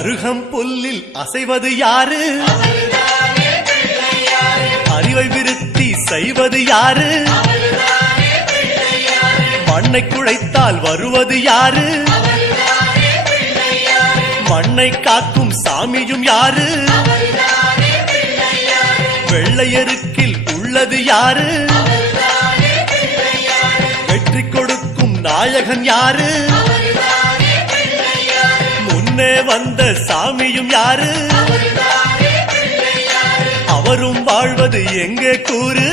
அருகம் புல்லில் அசைவது யாரு? அறிவை விருத்தி செய்வது யாரு? மண்ணை குழைத்தால் வருவது யாரு? மண்ணை காக்கும் சாமியும் யாரு? வெள்ளையருக்கில் உள்ளது யாரு? வெற்றி கொடுக்கும் நாயகன் யாரு? முன்னே வந்த சாமியும் யாரு? அவரும் வாழ்வது எங்கே கூறு?